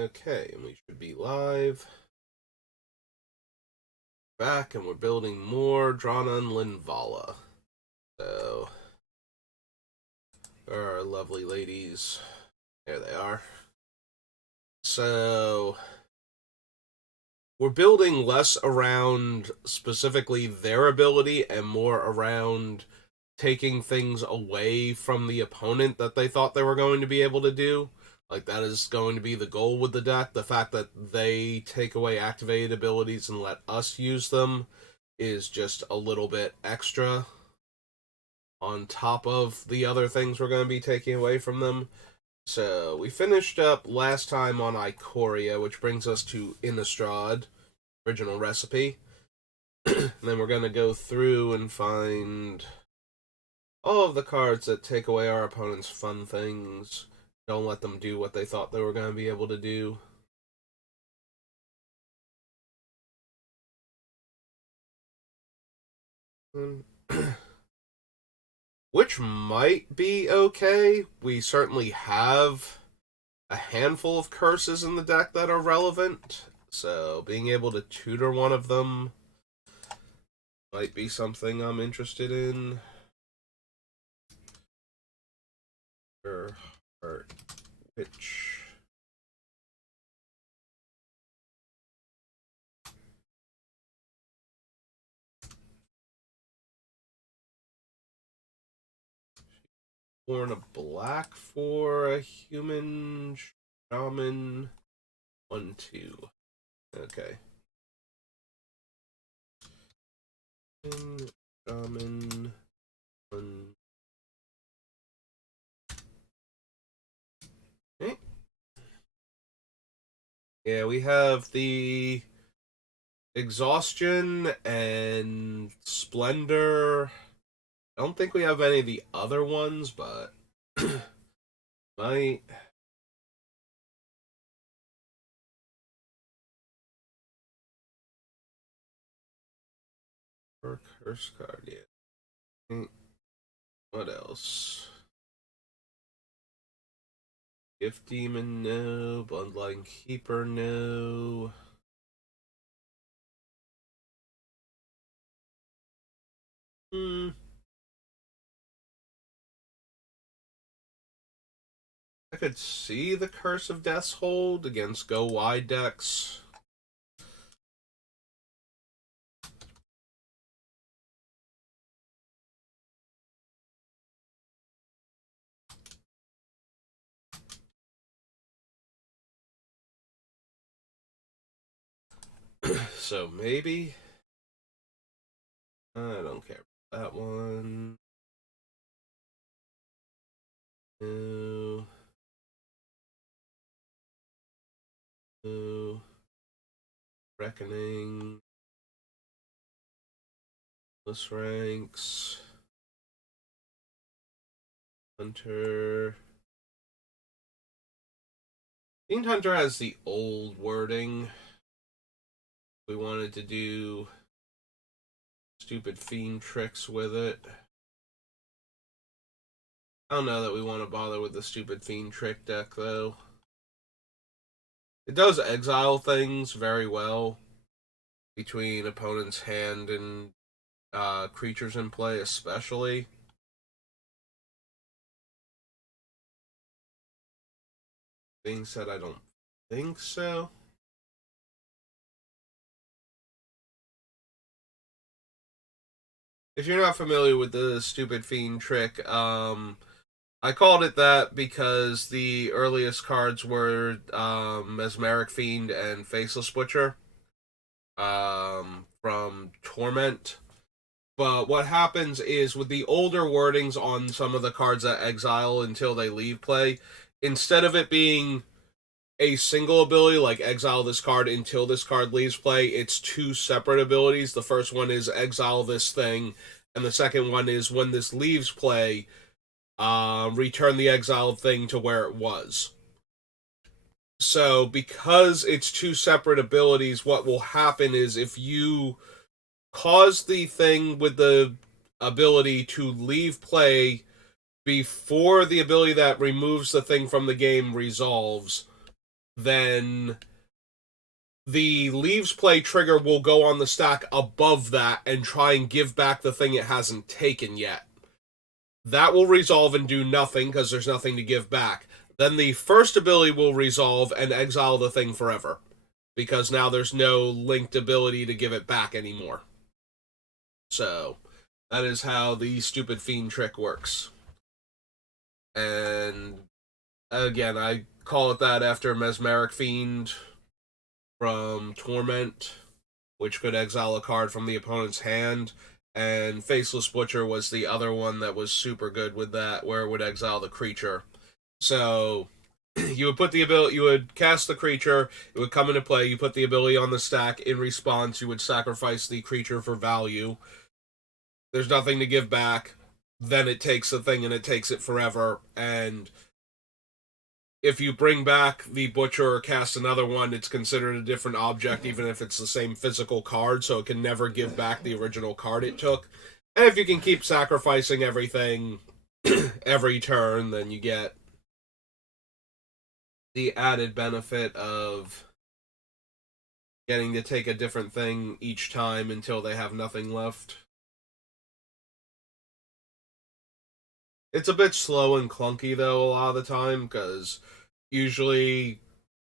Okay, and we should be live. Back, and we're building more Drana and Linvala. So, there are our lovely ladies. There they are. So, we're building less around specifically their ability and more around taking things away from the opponent that they thought they were going to be able to do. Like, that is going to be the goal with the deck. The fact that they take away activated abilities and let us use them is just a little bit extra on top of the other things we're going to be taking away from them. So, we finished up last time on Ikoria, which brings us to Innistrad, original recipe. And then we're going to go through and find all of the cards that take away our opponent's fun things. Don't let them do what they thought they were going to be able to do. Which might be okay. We certainly have a handful of curses in the deck that are relevant, so being able to tutor one of them might be something I'm interested in. Heart Witch. Born a black for a human shaman 1/2. Okay. Shaman 1. Okay. Yeah, we have the Exhaustion and Splendor. I don't think we have any of the other ones, but might. Or Curse card, yeah. What else? Gift Demon, no. Bloodline Keeper, no. I could see the Curse of Death's hold against Go Wide decks. So maybe. I don't care about that one. No. No. Reckoning. List ranks. Hunter. Fiend Hunter has the old wording. We wanted to do stupid fiend tricks with it. I don't know that we want to bother with the stupid fiend trick deck, though. It does exile things very well between opponent's hand and creatures in play, especially. Being said, I don't think so. If you're not familiar with the stupid fiend trick, I called it that because the earliest cards were Mesmeric Fiend and Faceless Butcher from Torment. But what happens is with the older wordings on some of the cards that exile until they leave play, instead of it being a single ability like exile this card until this card leaves play, it's two separate abilities. The first one is exile this thing, and the second one is when this leaves play, return the exiled thing to where it was. So, because it's two separate abilities, what will happen is if you cause the thing with the ability to leave play before the ability that removes the thing from the game resolves, then the Leaves Play trigger will go on the stack above that and try and give back the thing it hasn't taken yet. That will resolve and do nothing because there's nothing to give back. Then the first ability will resolve and exile the thing forever, because now there's no linked ability to give it back anymore. So, that is how the stupid fiend trick works. And again, I call it that after Mesmeric Fiend from Torment, which could exile a card from the opponent's hand, and Faceless Butcher was the other one that was super good with that, where it would exile the creature. So you would put the ability, you would cast the creature, it would come into play, you put the ability on the stack. In response, you would sacrifice the creature for value. There's nothing to give back. Then it takes the thing and it takes it forever. And if you bring back the Butcher or cast another one, it's considered a different object, even if it's the same physical card, so it can never give back the original card it took. And if you can keep sacrificing everything every turn, then you get the added benefit of getting to take a different thing each time until they have nothing left. It's a bit slow and clunky, though, a lot of the time, because usually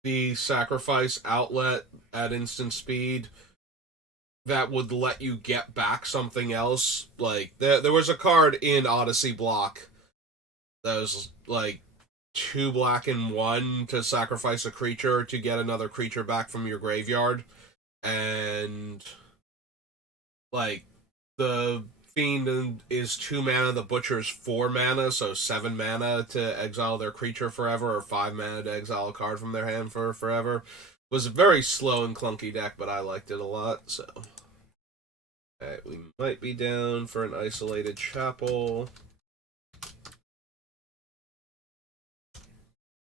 the sacrifice outlet at instant speed that would let you get back something else. Like, there was a card in Odyssey Block that was, like, 2 black and 1 to sacrifice a creature to get another creature back from your graveyard. And, like, the Fiend is 2 mana, the Butcher's 4 mana, so 7 mana to exile their creature forever, or 5 mana to exile a card from their hand for forever. It was a very slow and clunky deck, but I liked it a lot, so. Alright, we might be down for an Isolated Chapel.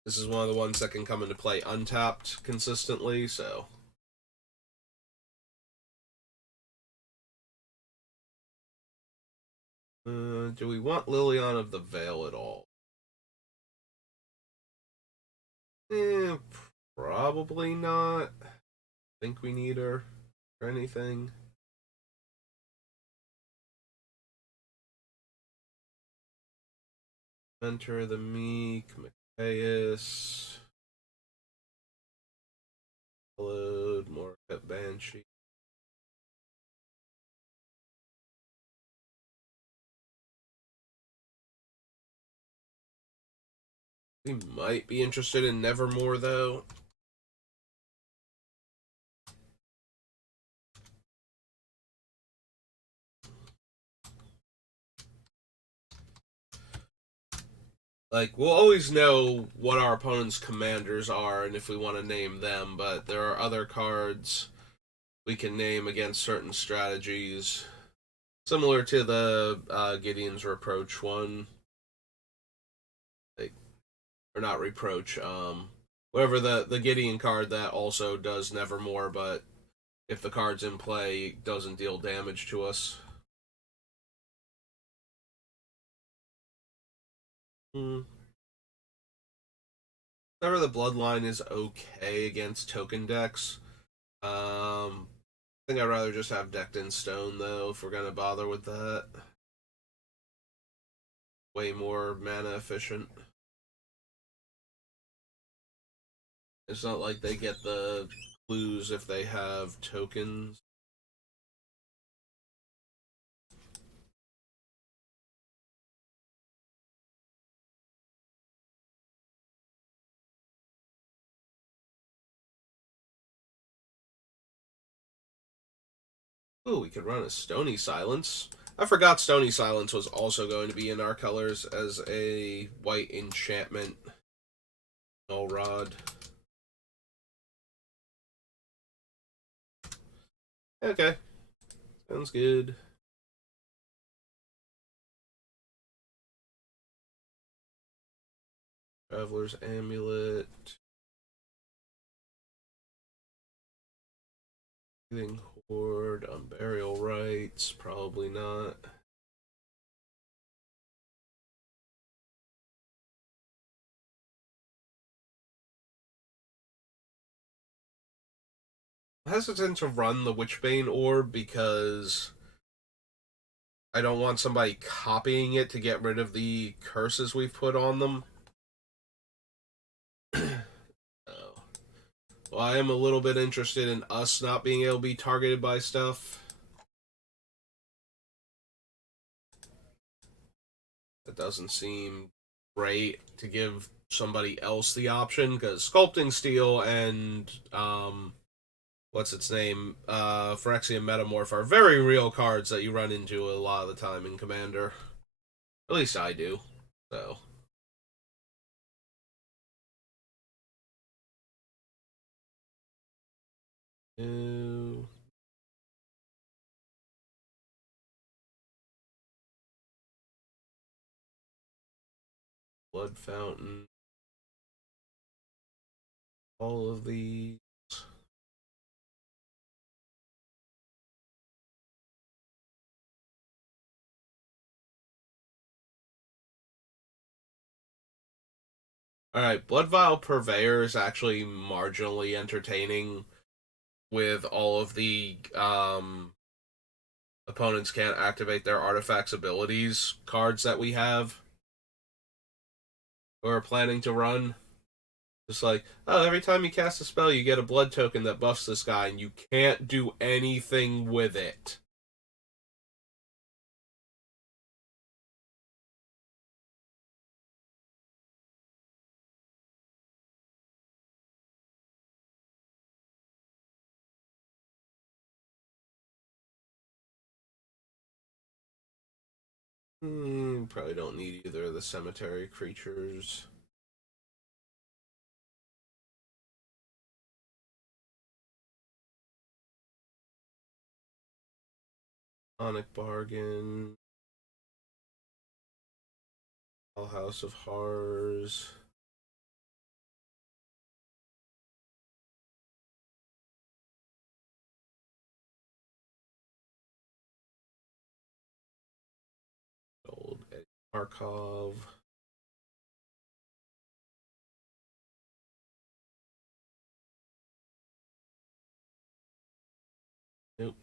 This is one of the ones that can come into play untapped consistently, so. Do we want Liliana of the Veil at all? Probably not. Think we need her or anything. Mentor the Meek, Machias. Load, more Banshee. We might be interested in Nevermore, though. Like, we'll always know what our opponent's commanders are and if we want to name them, but there are other cards we can name against certain strategies. Similar to the Gideon's Reproach one. Like, or not Reproach, whatever the Gideon card that also does Nevermore, but if the card's in play, it doesn't deal damage to us. Never the Bloodline is okay against token decks. I think I'd rather just have Decked in Stone, though, if we're going to bother with that. Way more mana efficient. It's not like they get the clues if they have tokens. Ooh, we could run a Stony Silence. I forgot Stony Silence was also going to be in our colors as a white enchantment. Null Rod. Okay. Sounds good. Traveler's Amulet. Breathing Horde, Unburial Rites, probably not. hesitant to run the Witchbane Orb because I don't want somebody copying it to get rid of the curses we've put on them. Oh. Well, I am a little bit interested in us not being able to be targeted by stuff. That doesn't seem great to give somebody else the option, because Sculpting Steel and what's its name, Phyrexian Metamorph are very real cards that you run into a lot of the time in Commander. At least I do. So. Blood Fountain. All of these. Alright, Blood Vial Purveyor is actually marginally entertaining with all of the opponents can't activate their artifacts abilities cards that we have or are planning to run. Just like, oh, every time you cast a spell, you get a blood token that buffs this guy, and you can't do anything with it. Probably don't need either of the cemetery creatures. Sonic Bargain. All House of Horrors. Old Markov. Nope.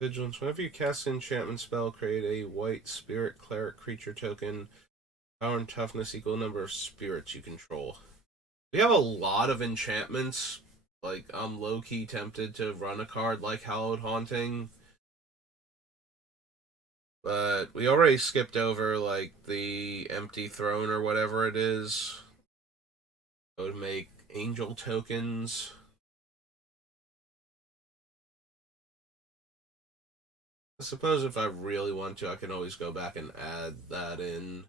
Vigilance. Whenever you cast an enchantment spell, create a white spirit cleric creature token. Power and toughness equal number of spirits you control. We have a lot of enchantments. Like, I'm low-key tempted to run a card like Hallowed Haunting. But we already skipped over, like, the Empty Throne or whatever it is. I would make angel tokens. I suppose if I really want to, I can always go back and add that in.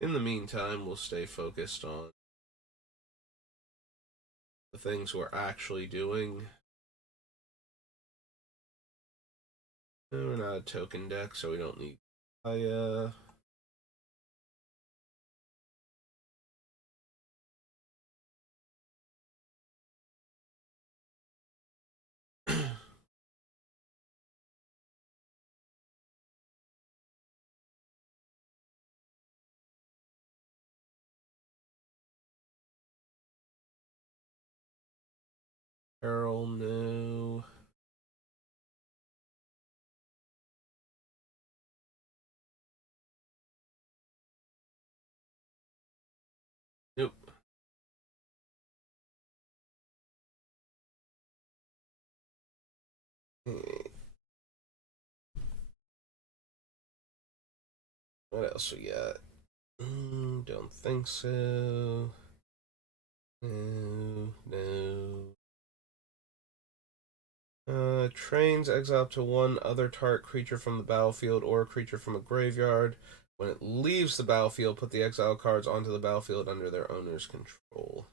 In the meantime, we'll stay focused on the things we're actually doing. We're not a token deck, so we don't need Peril, no. Nope. What else we got? Don't think so. No, no. Trains exile up to one other target creature from the battlefield or a creature from a graveyard. When it leaves the battlefield, put the exile cards onto the battlefield under their owner's control.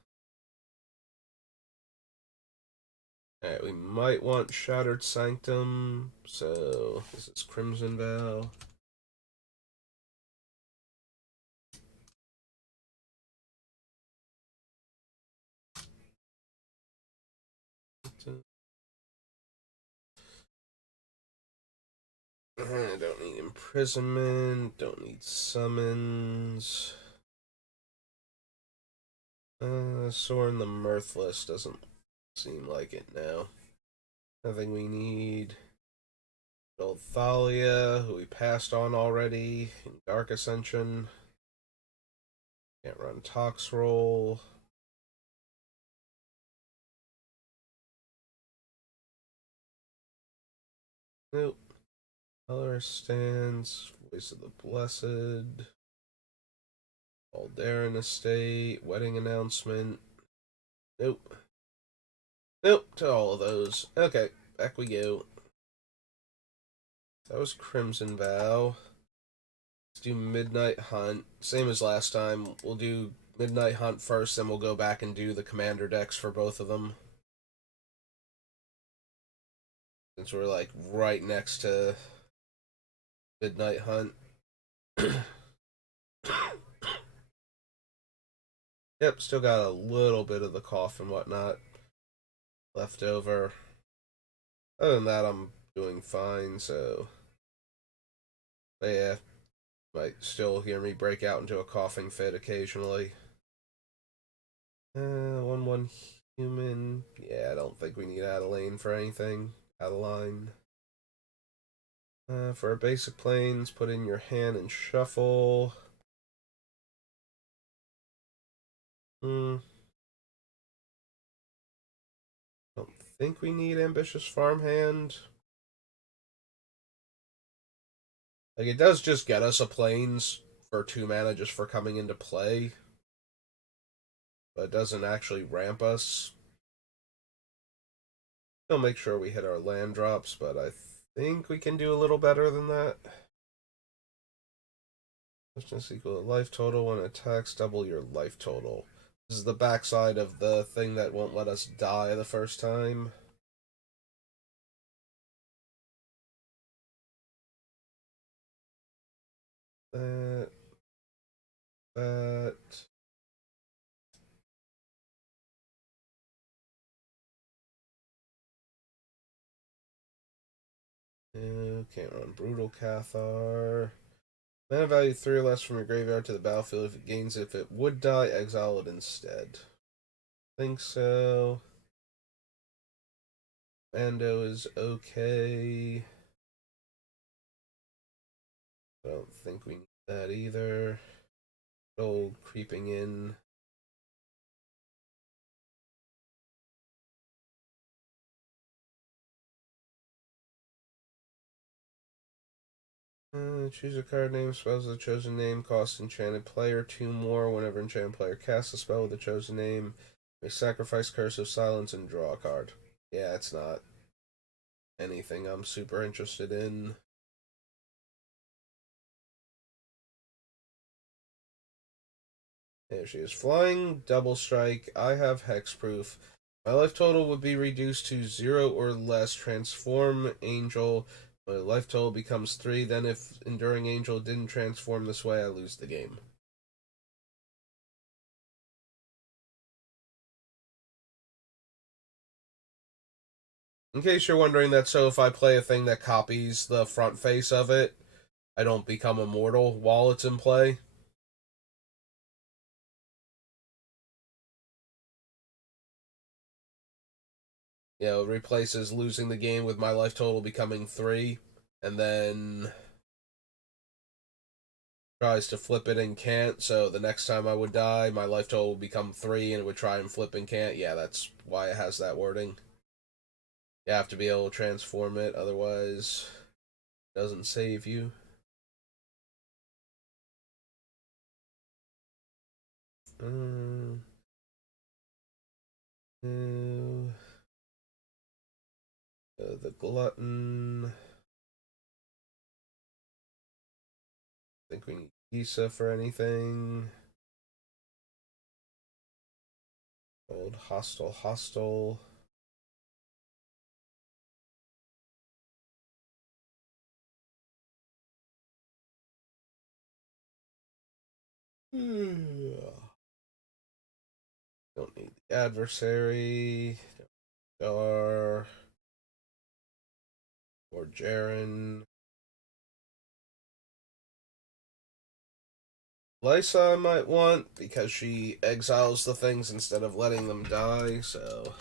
Alright, we might want Shattered Sanctum. So, this is Crimson Veil. Don't need imprisonment. Don't need summons. Soren the Mirthless doesn't seem like it now. Nothing we need. Old Thalia, who we passed on already. In Dark Ascension. Can't run Tox Roll. Nope. Color Stance. Voice of the Blessed. Aldarin Estate. Wedding Announcement. Nope. Nope to all of those. Okay, back we go. That was Crimson Vow. Let's do Midnight Hunt. Same as last time. We'll do Midnight Hunt first, then we'll go back and do the commander decks for both of them. Since we're like right next to Midnight Hunt. Yep, still got a little bit of the cough and whatnot left over. Other than that, I'm doing fine, so. But yeah, might still hear me break out into a coughing fit occasionally. 1-1 human. Yeah, I don't think we need Adelaine for anything. Adeline. For our basic planes, put in your hand and shuffle. Don't think we need ambitious farmhand. Like, it does just get us a planes for 2 mana just for coming into play. But it doesn't actually ramp us. Still make sure we hit our land drops, but I think we can do a little better than that. Distance equal to life total. When attacks, double your life total. This is the backside of the thing that won't let us die the first time. That. That. Can't run Brutal Cathar. Mana value 3 or less from your graveyard to the battlefield. If it gains, if it would die, exile it instead. Think so. Mando is okay. I don't think we need that either. Old creeping in. Choose a card name. Spells with the chosen name cost enchanted player 2 more whenever enchanted player casts a spell with the chosen name. May sacrifice Curse of Silence and draw a card. Yeah, it's not anything I'm super interested in. There she is. Flying, double strike. I have hexproof. My life total would be reduced to 0 or less. Transform Angel. My life total becomes 3. Then, if Enduring Angel didn't transform this way, I lose the game. In case you're wondering, that so if I play a thing that copies the front face of it, I don't become immortal while it's in play. You know, it replaces losing the game with my life total becoming 3, and then tries to flip it and can't, so the next time I would die, my life total would become 3 and it would try and flip and can't. Yeah, that's why it has that wording. You have to be able to transform it, otherwise it doesn't save you. Uh, the Glutton. I think we need Isa for anything. Old Hostile. Don't need the adversary. Dar. Or Jaren. Lysa I might want, because she exiles the things instead of letting them die, so...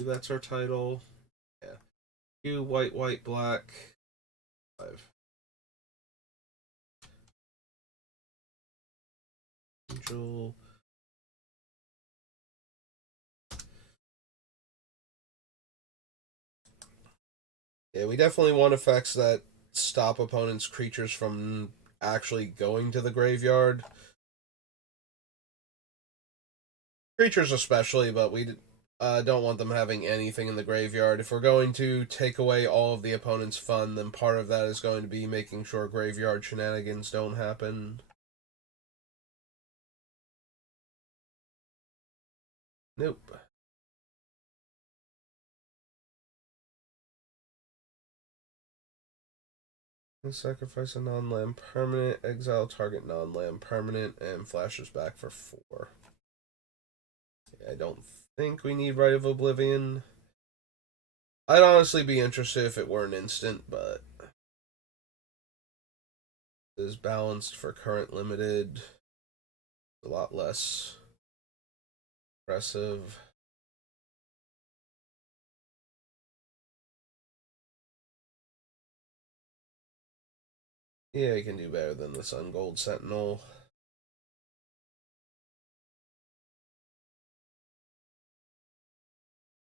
That's our title. Yeah. You, white, white, black. 5. Angel. Yeah, we definitely want effects that stop opponents' creatures from actually going to the graveyard. Creatures especially, but we don't want them having anything in the graveyard. If we're going to take away all of the opponent's fun, then part of that is going to be making sure graveyard shenanigans don't happen. Nope. Sacrifice a non-land permanent, exile target non-land permanent, and flashes back for 4. I don't think we need Rite of Oblivion. I'd honestly be interested if it were an instant, but it is balanced for current limited. A lot less impressive. Yeah, you can do better than the Sun Gold Sentinel.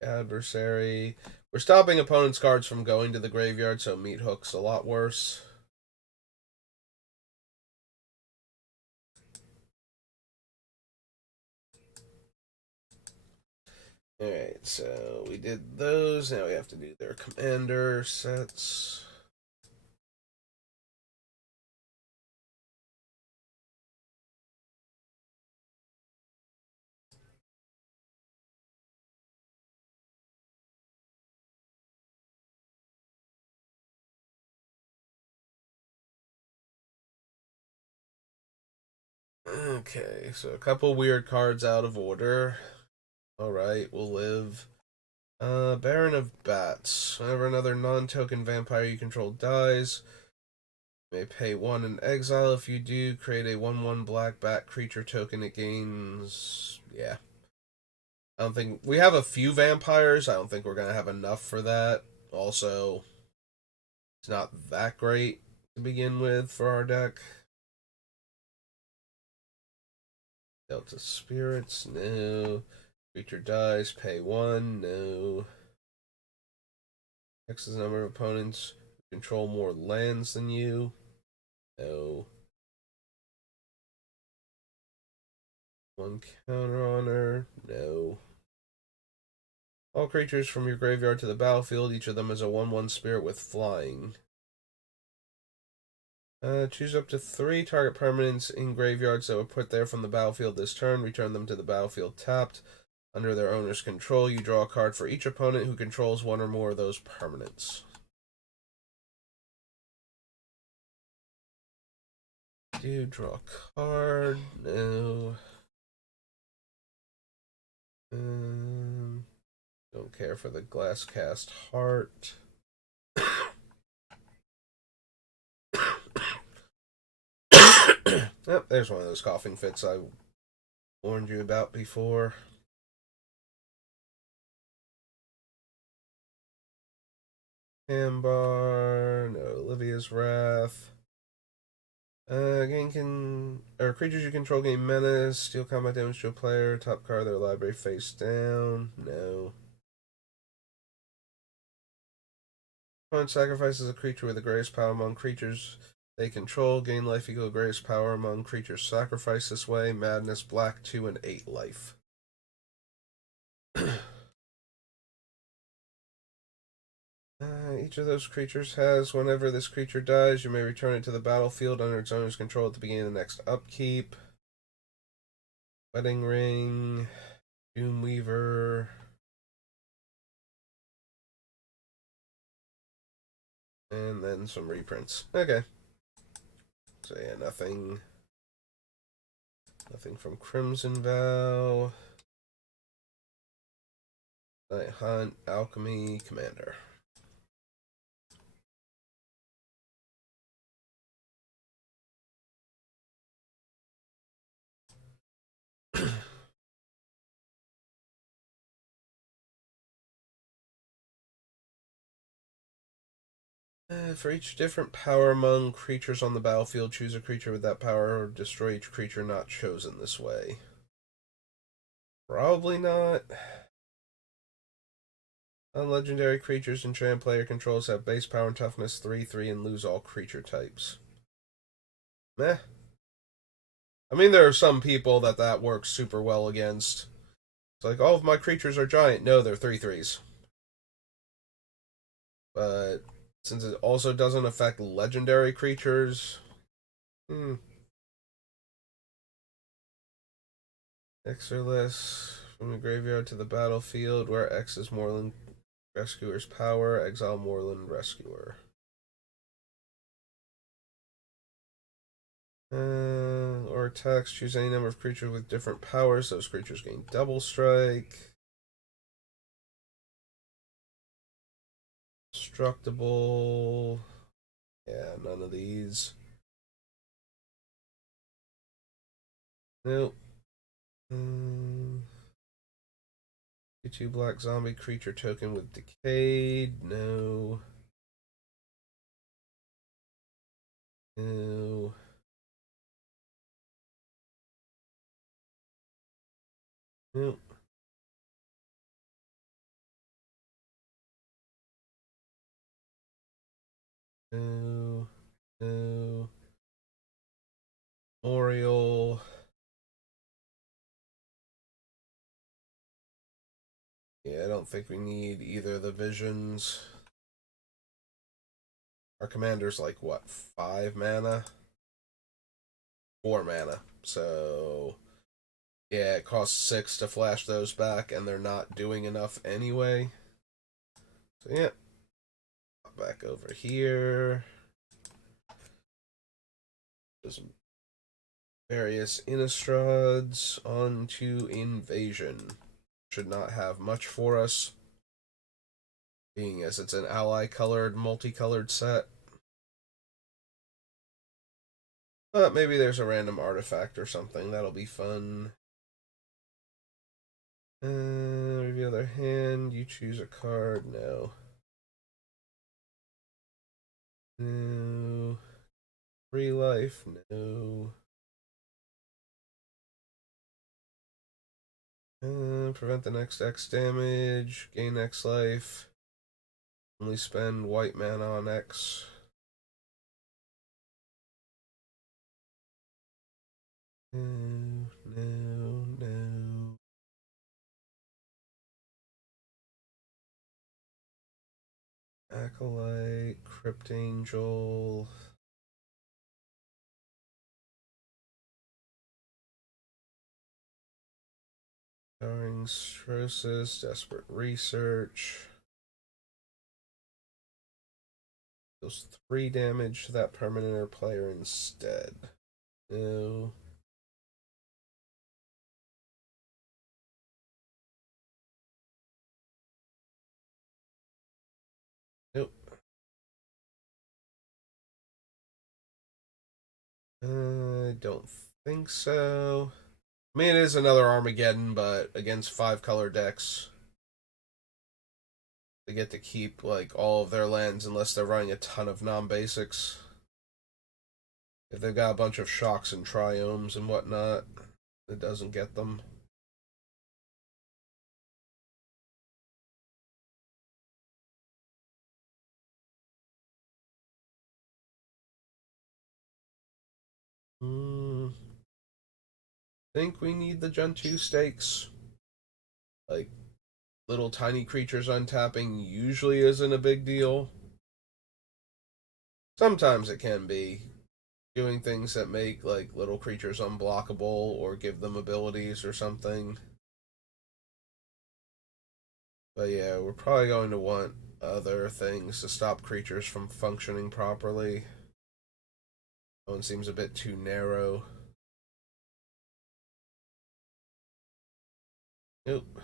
Adversary. We're stopping opponent's cards from going to the graveyard, so Meat Hook's a lot worse. Alright, so we did those. Now we have to do their commander sets. Okay, so a couple weird cards out of order. Alright, we'll live. Baron of Bats. Whenever another non-token vampire you control dies, you may pay 1 in exile. If you do, create a 1/1 black bat creature token. It gains... Yeah. I don't think... We have a few vampires. I don't think we're going to have enough for that. Also, it's not that great to begin with for our deck. Delta Spirits, no. Creature dies, pay 1, no. X is the number of opponents who control more lands than you, no. 1 counter honor, no. All creatures from your graveyard to the battlefield, each of them is a 1/1 spirit with flying. Choose up to 3 target permanents in graveyards that were put there from the battlefield this turn. Return them to the battlefield tapped. Under their owner's control, you draw a card for each opponent who controls 1 or more of those permanents. Do draw a card? No. Don't care for the glass cast heart. Yep, there's one of those coughing fits I warned you about before. Ambar, no, Olivia's Wrath. Creatures you control gain menace, deal combat damage to a player, top card of their library face down. No. Opponent sacrifices a creature with the greatest power among creatures they control, gain life equal to greatest power among creatures sacrificed this way. Madness, black 2 and 8 life. Each of those creatures has, whenever this creature dies, you may return it to the battlefield under its owner's control at the beginning of the next upkeep. Wedding Ring, Doomweaver. And then some reprints. Okay. So yeah, nothing from Crimson Vow. Night Hunt, Alchemy, Commander. For each different power among creatures on the battlefield, choose a creature with that power or destroy each creature not chosen this way. Probably not. Non-legendary creatures enchant player controls have base power and toughness 3/3 and lose all creature types. Meh. I mean, there are some people that works super well against. It's like, all of my creatures are giant. No, they're 3/3s. But since it also doesn't affect legendary creatures, Exerless from the graveyard to the battlefield, where X is Moreland Rescuer's power, exile Moreland Rescuer. Or attacks, choose any number of creatures with different powers. Those creatures gain double strike. Destructible. Yeah, none of these. Nope. 2 black zombie creature token with decayed. No. No. Nope. No. No. Oriole. Yeah, I don't think we need either of the visions. Our commander's like, what, 5 mana? 4 mana. So, yeah, it costs 6 to flash those back, and they're not doing enough anyway. So, yeah. Back over here. There's various Innistrads onto Invasion. Should not have much for us, being as it's an ally-colored, multicolored set. But maybe there's a random artifact or something. That'll be fun. Reveal their hand. You choose a card. No. No. Free life. No. Prevent the next X damage. Gain X life. Only spend white mana on X. No. No. No. Acolyte. Crypt Angel. Starring Strosis. Desperate Research. Deals 3 damage to that permanent or player instead. No. Nope. I don't think so. I mean, it is another Armageddon, but against 5-color decks, they get to keep like all of their lands unless they're running a ton of non-basics. If they've got a bunch of shocks and triomes and whatnot, it doesn't get them. Think we need the Gentoo stakes. Like, little tiny creatures untapping usually isn't a big deal. Sometimes it can be. Doing things that make like little creatures unblockable or give them abilities or something. But yeah, we're probably going to want other things to stop creatures from functioning properly. That one seems a bit too narrow. Nope.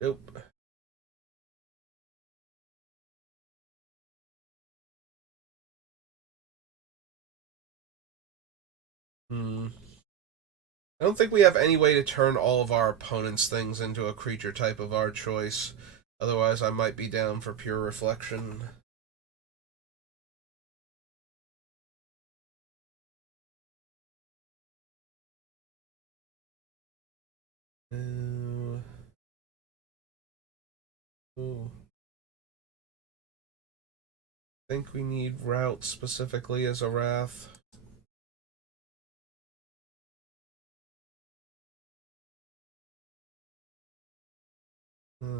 Nope. Hmm. I don't think we have any way to turn all of our opponent's things into a creature type of our choice. Otherwise, I might be down for pure reflection. Uh, ooh. Think we need route specifically as a wrath.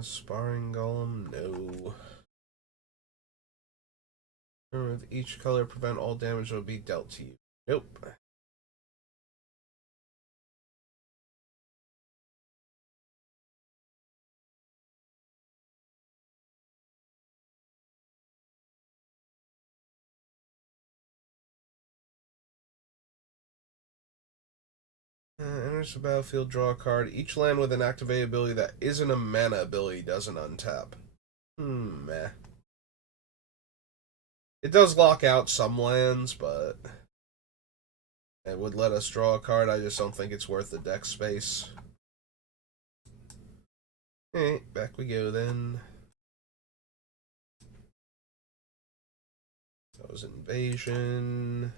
Sparring golem, no. With each color, prevent all damage that will be dealt to you. Nope. Enters the battlefield, draw a card. Each land with an activated ability that isn't a mana ability doesn't untap. Meh. It does lock out some lands, but it would let us draw a card. I just don't think it's worth the deck space. Alright, back we go then. That was invasion.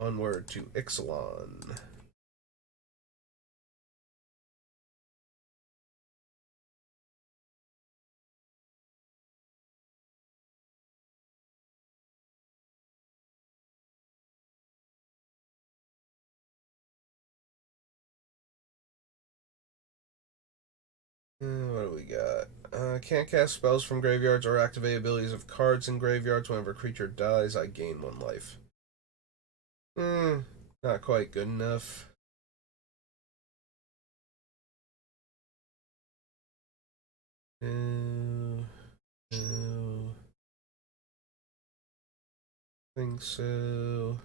Onward to Ixalan. What do we got? Can't cast spells from graveyards or activate abilities of cards in graveyards. Whenever a creature dies, I gain 1 life. Not quite good enough. No, no. Think so.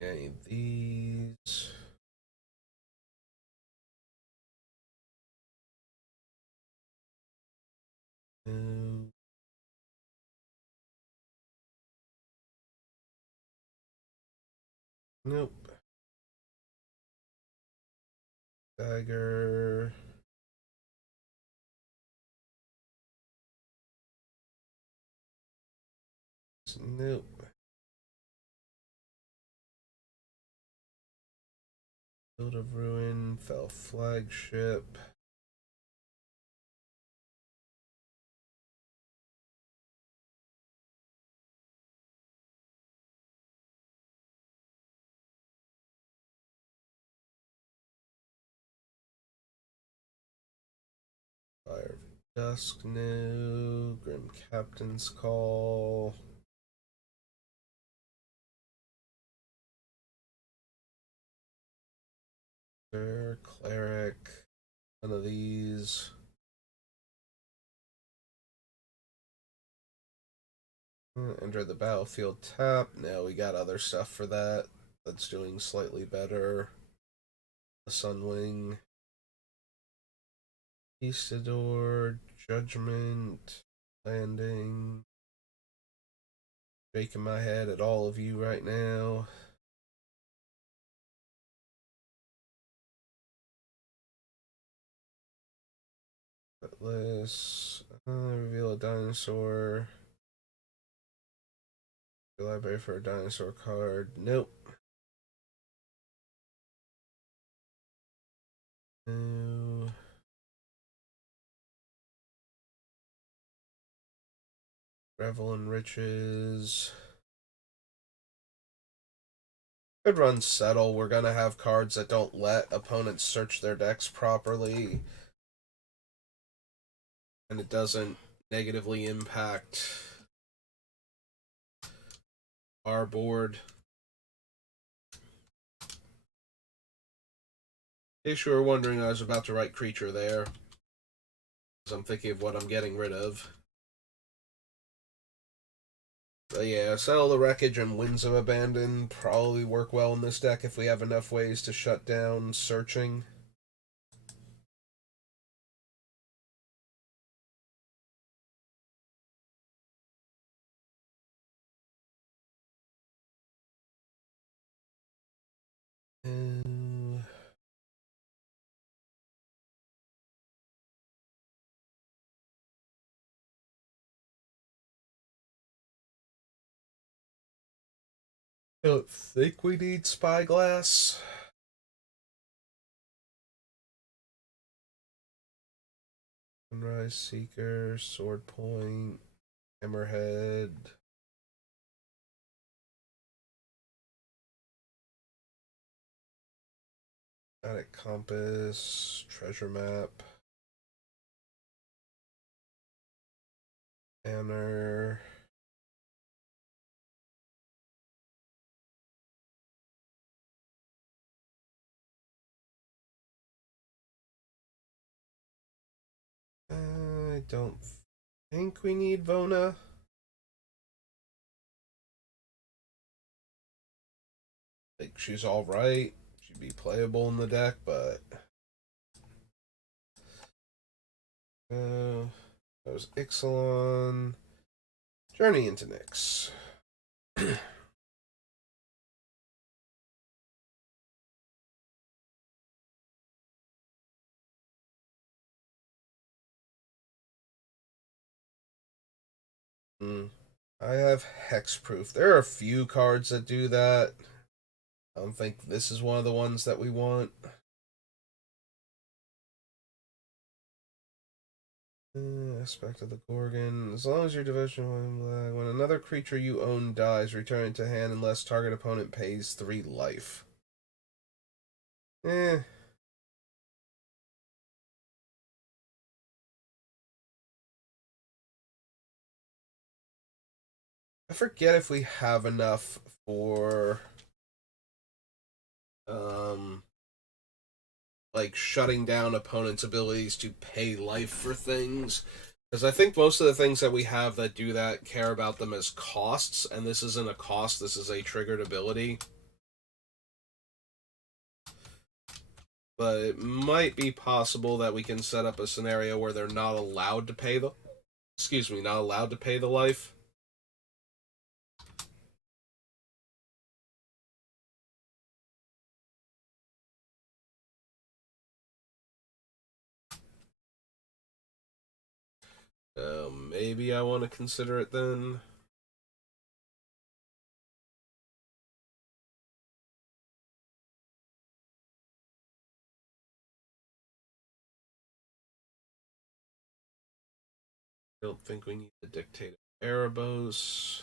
Any of these? No. Nope. Dagger. Nope. Field of Ruin. Fell Flagship. Fire of Dusk. No. Grim Captain's Call. Cleric. None of these. Enter the battlefield tap. Now we got other stuff for that. That's doing slightly better. The Sunwing. Eastador. Judgment. Landing. Shaking my head at all of you right now. Atlas. Reveal a dinosaur. The library for a dinosaur card. Nope. No. Revel in Riches. Could run Settle. We're gonna have cards that don't let opponents search their decks properly. And it doesn't negatively impact our board. In case you were wondering, I was about to write creature there. Because I'm thinking of what I'm getting rid of. But yeah, Settle the Wreckage and Winds of Abandon probably work well in this deck if we have enough ways to shut down searching. Uh, I don't think we need Spyglass. Sunrise Seeker, Sword Point, Hammerhead. Attic Compass, Treasure Map, Banner. I don't think we need Vona. Like, she's alright. She'd be playable in the deck, but. That was Ixalan. Journey into Nyx. Hmm. I have Hexproof. There are a few cards that do that. I don't think this is one of the ones that we want. Aspect of the Gorgon. As long as your division when another creature you own dies, return it to hand unless target opponent pays 3 life. Eh. I forget if we have enough for um like shutting down opponents' abilities to pay life for things. Because I think most of the things that we have that do that care about them as costs, and this isn't a cost, this is a triggered ability. But it might be possible that we can set up a scenario where they're not allowed to pay the not allowed to pay the life. Maybe I want to consider it then. Don't think we need to dictate Erebos.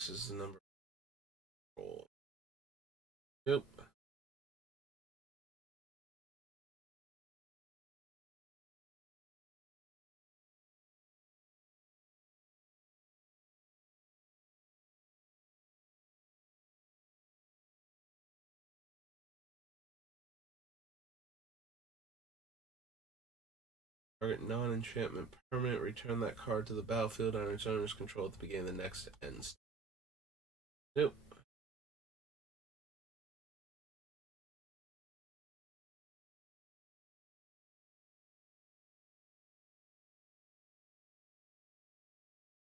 This is the number. Roll. Yep. Target non-enchantment permanent. Return that card to the battlefield under its owner's control at the beginning of the next end. Nope.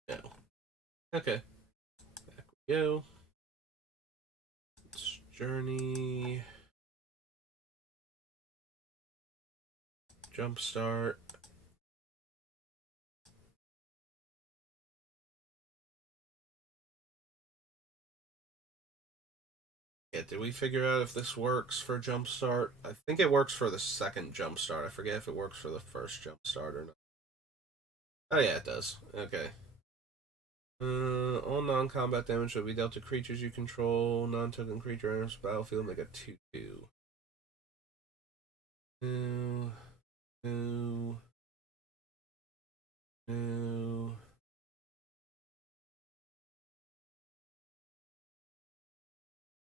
No. Okay. Back we go. Let's journey. Jumpstart. Yeah, did we figure out if this works for Jumpstart? I think it works for the second Jumpstart. I forget if it works for the first Jumpstart or not. Oh yeah, it does. Okay. All non-combat damage will be dealt to creatures you control. Non-token creature enters the battlefield. Make a 2/2. No. No. No.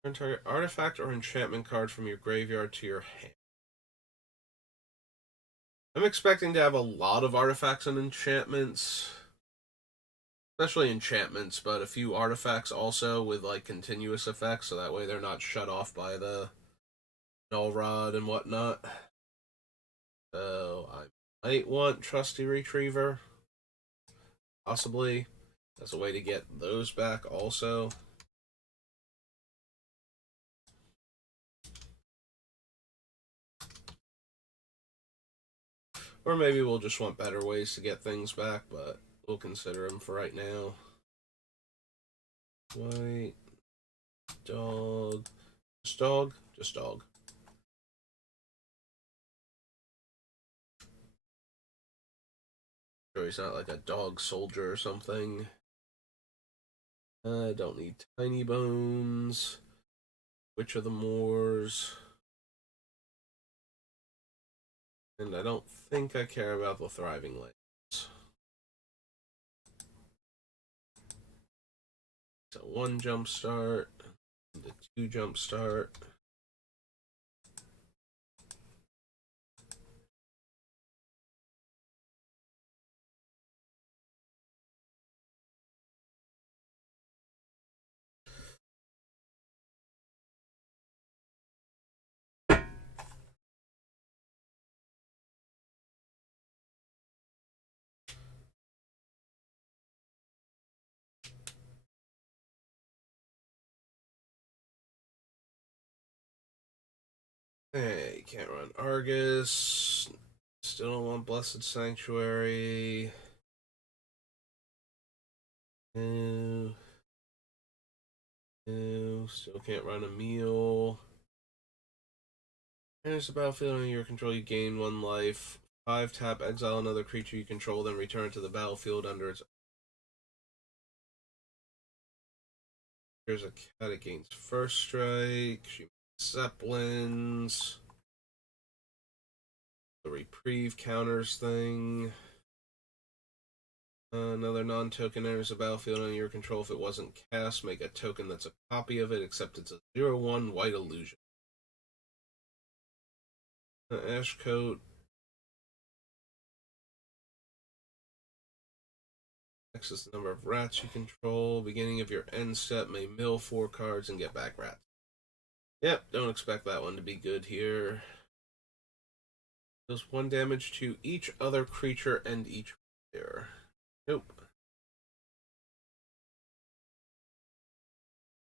Turn target artifact or enchantment card from your graveyard to your hand. I'm expecting to have a lot of artifacts and enchantments, especially enchantments, but a few artifacts also with like continuous effects, so that way they're not shut off by the null rod and whatnot. So I might want Trusty Retriever, possibly. That's a way to get those back also. Or maybe we'll just want better ways to get things back, but we'll consider them for right now. White. Dog. Just dog? Just dog. Sure he's not like a dog soldier or something. I don't need tiny bones. Which are the Moors? And I don't think I care about the thriving lands. So 1 jump start, the 2 jump start. Hey, can't run Argus. Still don't want Blessed Sanctuary. No. No. Still can't run a meal. Enters the battlefield under your control, you gain 1 life. 5 tap, exile another creature you control, then return to the battlefield under its. Here's a cat, it gains first strike. She Zeppelins. The reprieve counters thing. Another non-token enters the battlefield under your control. If it wasn't cast, make a token that's a copy of it, except it's a 0/1 white illusion. Ashcoat. X is the number of rats you control. Beginning of your end step, may mill 4 cards and get back rats. Yep, don't expect that one to be good here. Deals 1 damage to each other creature and each player. Nope.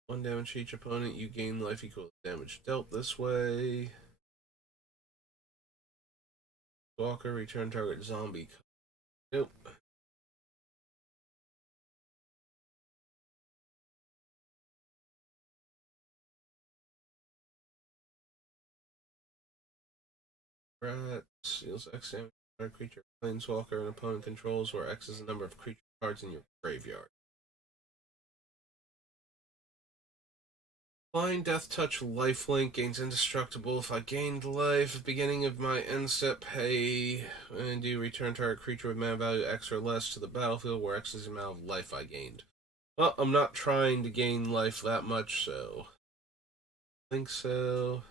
1 damage to each opponent. You gain life equal to damage dealt this way. Walker, return target zombie. Nope. Rat deals X damage to a creature, planeswalker, and opponent controls, where X is the number of creature cards in your graveyard. Flying Death Touch Lifelink gains indestructible if I gained life. Beginning of my end step, pay and do return target creature with mana value X or less to the battlefield, where X is the amount of life I gained. Well, I'm not trying to gain life that much, so I think so.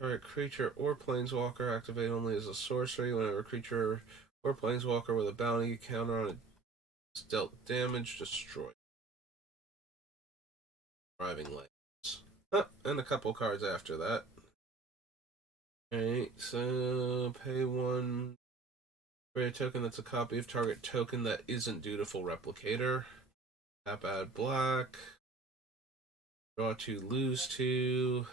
Target creature or planeswalker activate only as a sorcery. Whenever a creature or planeswalker with a bounty counter on it is dealt damage, destroy. Driving Lands. And a couple cards after that. Alright, so pay 1. Create a token that's a copy of target token that isn't Dutiful Replicator. Tap add black. Draw 2, lose 2.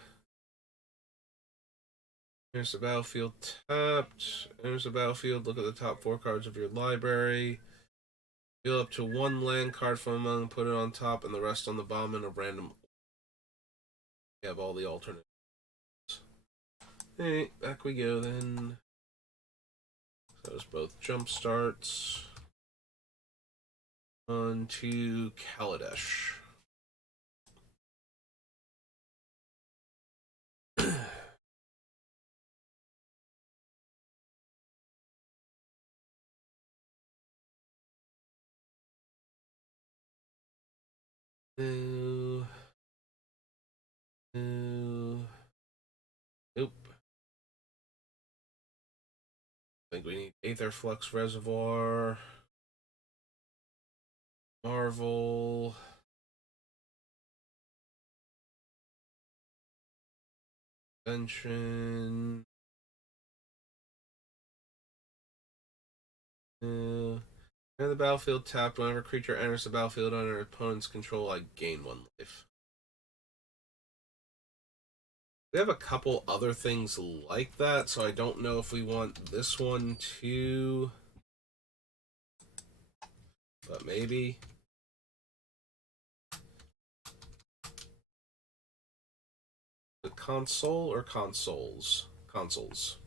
There's the battlefield tapped. There's the battlefield. Look at the top 4 cards of your library. Deal up to 1 land card from among, put it on top, and the rest on the bottom in a random. You have all the alternates. Hey, back we go then. Those both jump starts. On to Kaladesh. No. No. Nope. I think we need Aetherflux Reservoir. Marvel. Ascension. Enter the battlefield tapped. Whenever a creature enters the battlefield under opponent's control, I gain 1 life. We have a couple other things like that, so I don't know if we want this one too. But maybe. The console or consoles? Consoles.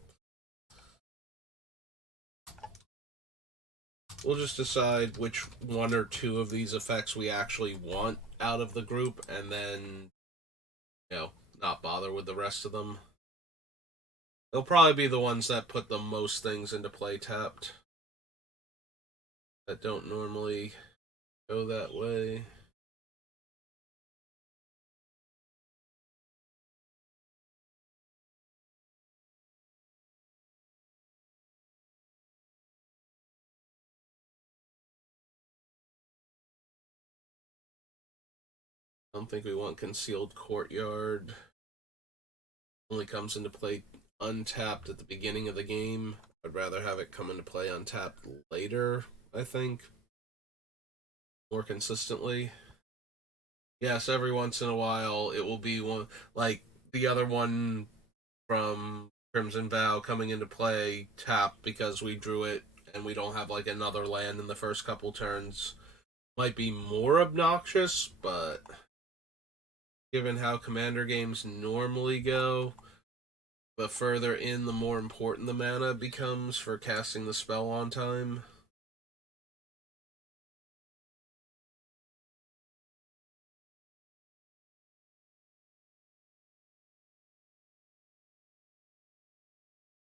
We'll just decide which one or two of these effects we actually want out of the group, and then, not bother with the rest of them. They'll probably be the ones that put the most things into play tapped. That don't normally go that way. I don't think we want Concealed Courtyard. Only comes into play untapped at the beginning of the game. I'd rather have it come into play untapped later, I think. More consistently. Yes, every once in a while it will be one, like the other one from Crimson Vow coming into play tapped because we drew it and we don't have like another land in the first couple turns. Might be more obnoxious, but given how commander games normally go, the further in, the more important the mana becomes for casting the spell on time.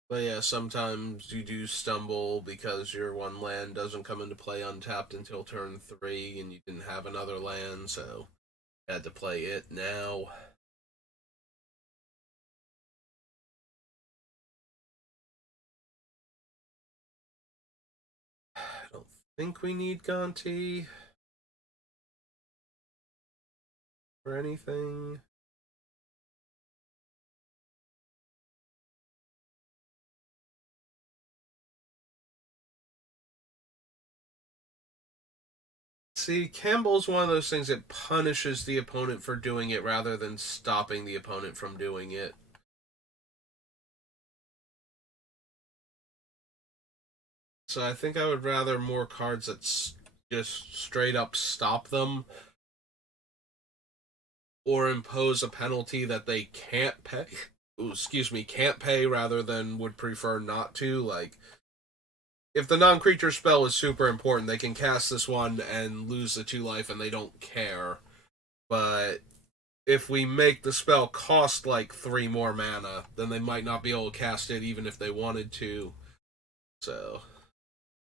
But yeah, sometimes you do stumble because your one land doesn't come into play untapped until turn 3 and you didn't have another land, so you had to play it now. I don't think we need Gonti for anything. See, Campbell's one of those things that punishes the opponent for doing it rather than stopping the opponent from doing it. So I think I would rather more cards that just straight up stop them or impose a penalty that they can't pay. Can't pay rather than would prefer not to. Like, if the non-creature spell is super important, they can cast this one and lose the 2 life and they don't care. But if we make the spell cost like 3 more mana, then they might not be able to cast it even if they wanted to. So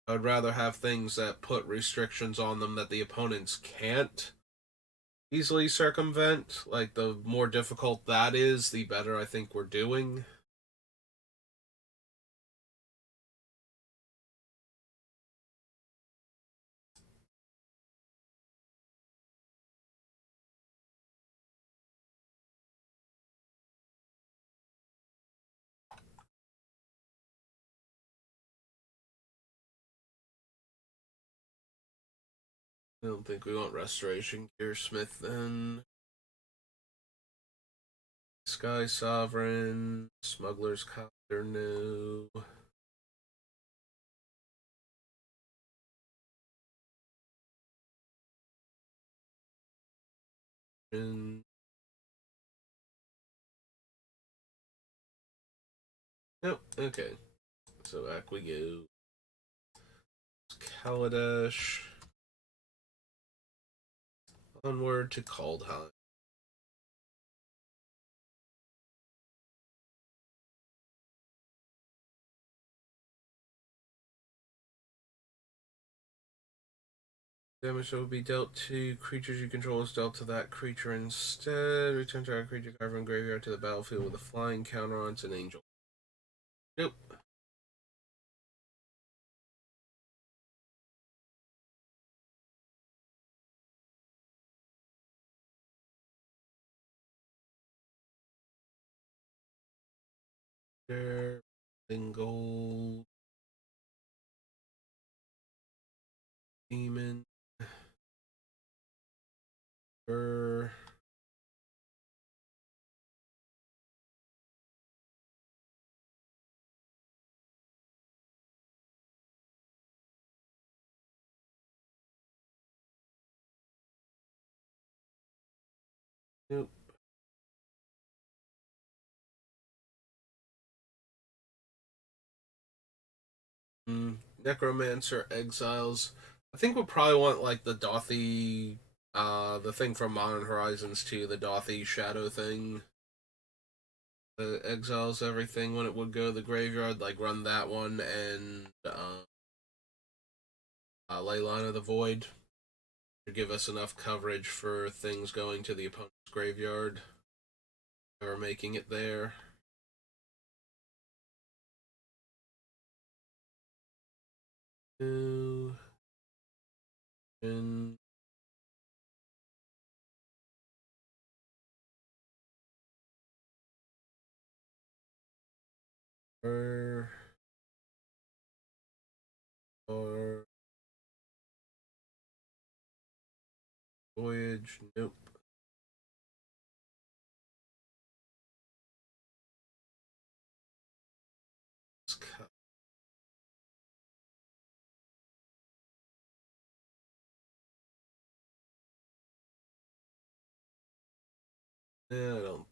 I would rather have things that put restrictions on them that the opponents can't easily circumvent. Like, the more difficult that is, the better I think we're doing. I don't think we want Restoration Gearsmith then. Sky Sovereign, Smuggler's Copter, no. And Nope. Okay. So back we go. Kaladesh. Onward to Kaldheim. Damage that will be dealt to creatures you control is dealt to that creature instead. Return to our creature card from graveyard to the battlefield with a flying counter on its an angel. Nope. There. Gold. Demon. Burr. Nope. Necromancer Exiles. I think we'll probably want like the Dothy, the thing from Modern Horizons 2, the Dothy Shadow thing. The exiles everything when it would go to the graveyard, like run that one and Leyline of the Void to give us enough coverage for things going to the opponent's graveyard or making it there. Two, and or Voyage, nope. Yeah, I don't.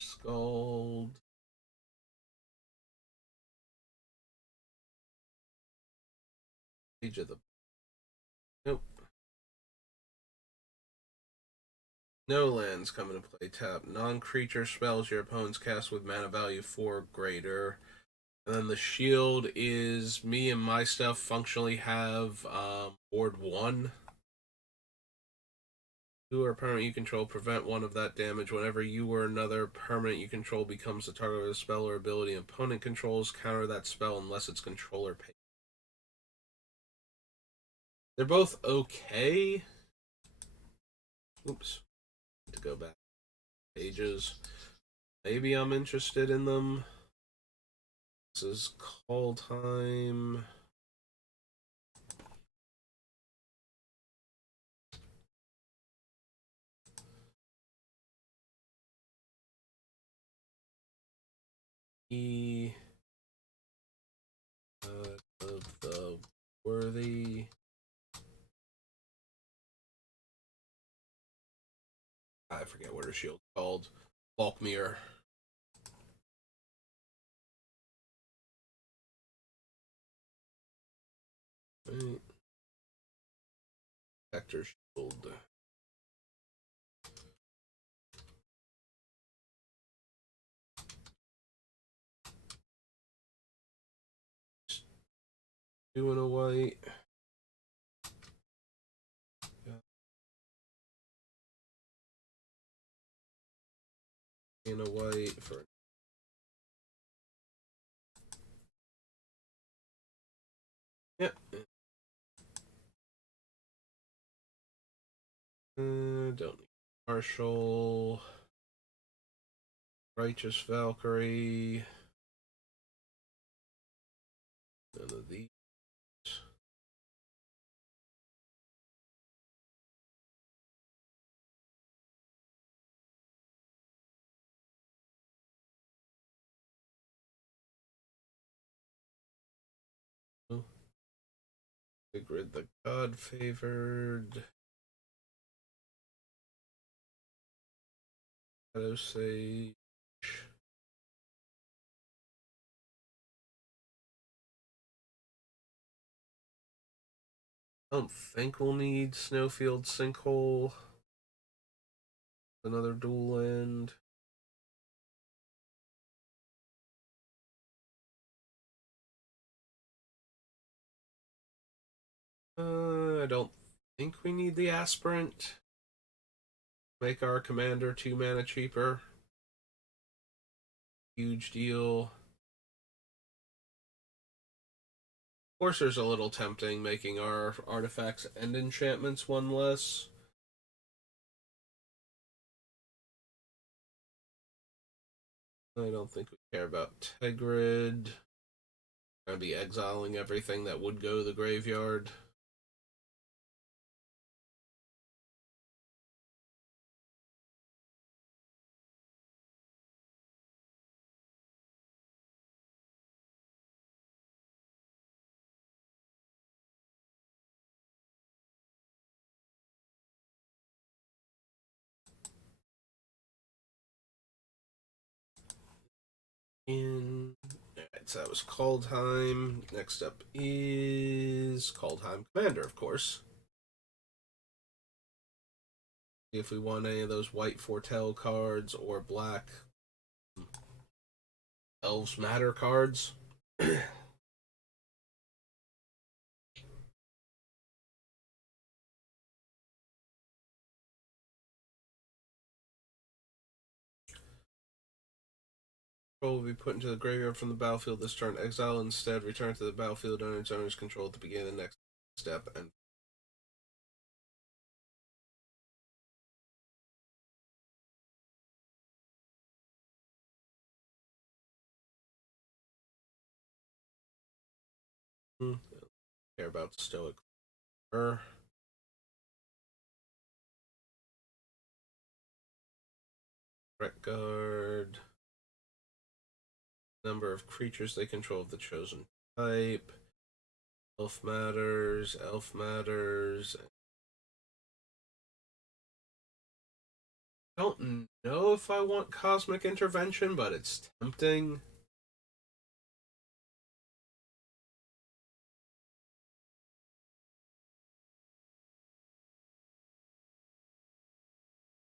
Scald. Age of the. Nope. No lands come into play. Tap. Non-creature spells your opponents cast with mana value 4 greater. And then the shield is me and my stuff functionally have board 1. You or a permanent you control prevent 1 of that damage whenever you or another permanent you control becomes the target of a spell or ability opponent controls. Counter that spell unless its controller pays. They're both okay. Oops. Need to go back pages. Maybe I'm interested in them. This is Kaldheim. E of the worthy. I forget what her shield's called. Balkmere. Right. Vector shield. Doing a white. In a white for. Yep. Don't need Marshall. Righteous Valkyrie. None of these. Sigrid the God favored. Shadow Sage. I don't think we'll need Snowfield Sinkhole. Another dual land. I don't think we need the Aspirant. Make our commander 2 mana cheaper. Huge deal. Of course, there's a little tempting making our artifacts and enchantments 1 less. I don't think we care about Tegrid. Gonna be exiling everything that would go to the graveyard. Alright, so that was Kaldheim. Next up is Kaldheim Commander, of course. If we want any of those white Foretell cards or black Elves Matter cards. Will be put into the graveyard from the battlefield this turn. Exile instead. Return to the battlefield under its owner's control at the beginning of the next step. And care about Stoic. Threat Guard. Number of creatures they control of the chosen type. Elf Matters. Elf Matters. I don't know if I want Cosmic Intervention, but it's tempting.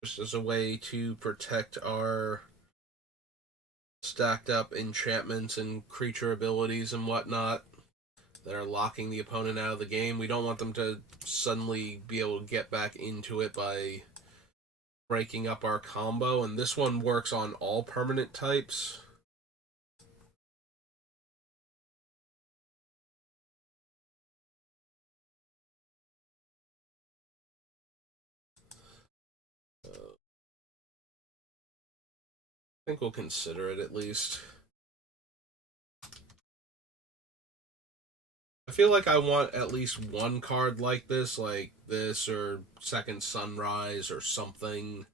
Just as a way to protect our stacked up enchantments and creature abilities and whatnot that are locking the opponent out of the game. We don't want them to suddenly be able to get back into it by breaking up our combo, and this one works on all permanent types. I think we'll consider it at least. I feel like I want at least one card like this or Second Sunrise or something.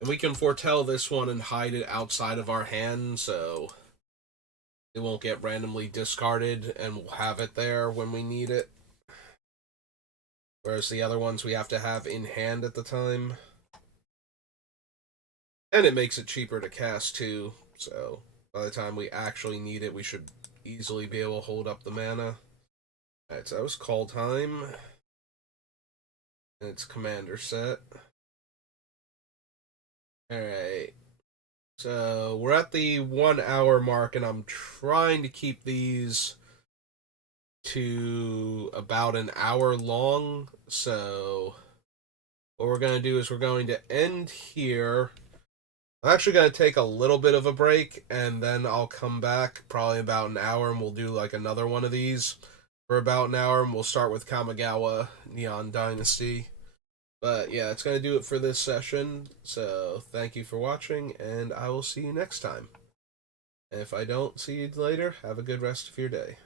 And we can foretell this one and hide it outside of our hand, so it won't get randomly discarded, and we'll have it there when we need it. Whereas the other ones we have to have in hand at the time. And it makes it cheaper to cast too, so by the time we actually need it, we should easily be able to hold up the mana. Alright, so that was Kaldheim. And it's Commander set. Alright. So we're at the 1 hour mark, and I'm trying to keep these to about an hour long. So what we're going to do is we're going to end here. I'm actually going to take a little bit of a break, and then I'll come back probably about an hour, and we'll do like another one of these for about an hour, and we'll start with Kamigawa Neon Dynasty. But yeah, it's going to do it for this session. So thank you for watching, and I will see you next time. And if I don't see you later, have a good rest of your day.